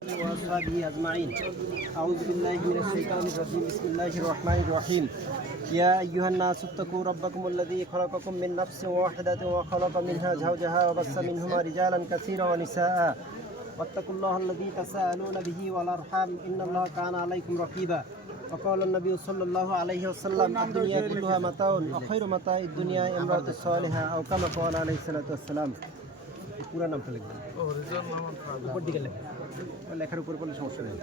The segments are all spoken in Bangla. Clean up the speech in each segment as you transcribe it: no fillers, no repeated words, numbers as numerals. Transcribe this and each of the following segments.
وأصحابه أجمعين. أعوذ بالله من الشيطان الرجيم. بسم الله الرحمن الرحيم. يا أيها الناس اتقوا ربكم الذي خلقكم من نفس واحدة وخلق منها زوجها وبث منهما رجالا كثيرا ونساء واتقوا الله الذي تساءلون به والأرحام إن الله كان عليكم رقيبا. وقال النبي صلى الله عليه وسلم الدنيا كلها متاع وخير متاع الدنيا امرأة صالحة أو كما قال عليه الصلاة والسلام. পুরো নামটা লিখবেন। উপর দিকে লেখা, লেখার উপর বললে সমস্যা নেই।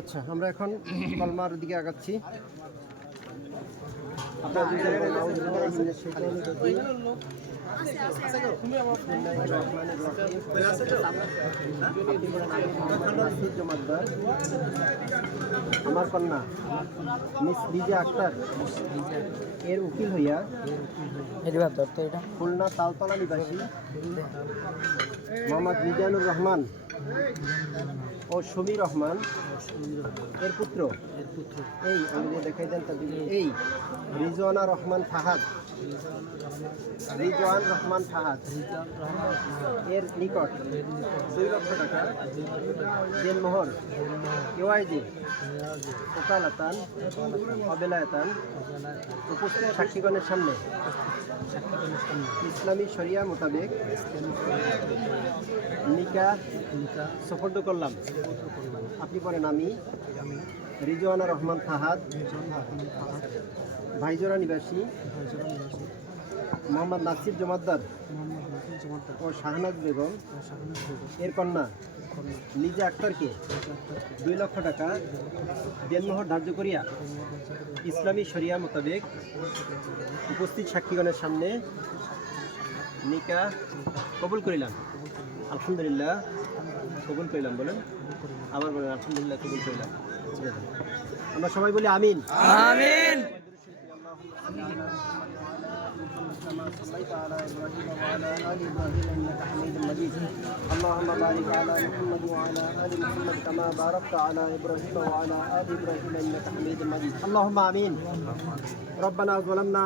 আচ্ছা, আমরা এখন কলমার দিকে আগাচ্ছি। আমার কন্যা মিস লিজা আক্তার এর উকিল হইয়া খুলনা তালতলা নিবাসী মোহাম্মদ মিজানুর রহমান ও সমীর রহমান এর পুত্র এই আমি দেখাই দেন এই রিজওয়ানা রহমান ফাহাদ এর নিকট 2 লক্ষ টাকা দেনমোহর কেওয়াইজি ওকালাতান অবেলায়াতান উপস্থিত সাক্ষীগণের সামনে ইসলামী শরিয়া মোতাবেক নিকাহ সুপুর্দ করলাম। আপনি বলেন আমি রিজওয়ানা রহমান ফাহাদ ভাইজোরা নিবাসী মোহাম্মদ নাসির জমাদ্দার ও শাহনাজ বেগম এর কন্যা লিজা আক্তারকে 2 লক্ষ টাকা দেনমোহর ধার্য করিয়া ইসলামী শরিয়া মোতাবেক উপস্থিত সাক্ষীগণের সামনে নিকাহ কবুল করিলাম। আলহামদুলিল্লাহ কবুল করিলাম। বলেন, আবার বলেন আলহামদুলিল্লাহ কবুল করিলাম। আমরা সবাই বলি আমিন আমিন। كما صليت على إبراهيم وعلى آل إبراهيم إنك حميد مجيد. اللهم بارك على محمد وعلى آل محمد كما باركت على إبراهيم وعلى آل إبراهيم إنك حميد مجيد. اللهم آمين. ربنا ظلمنا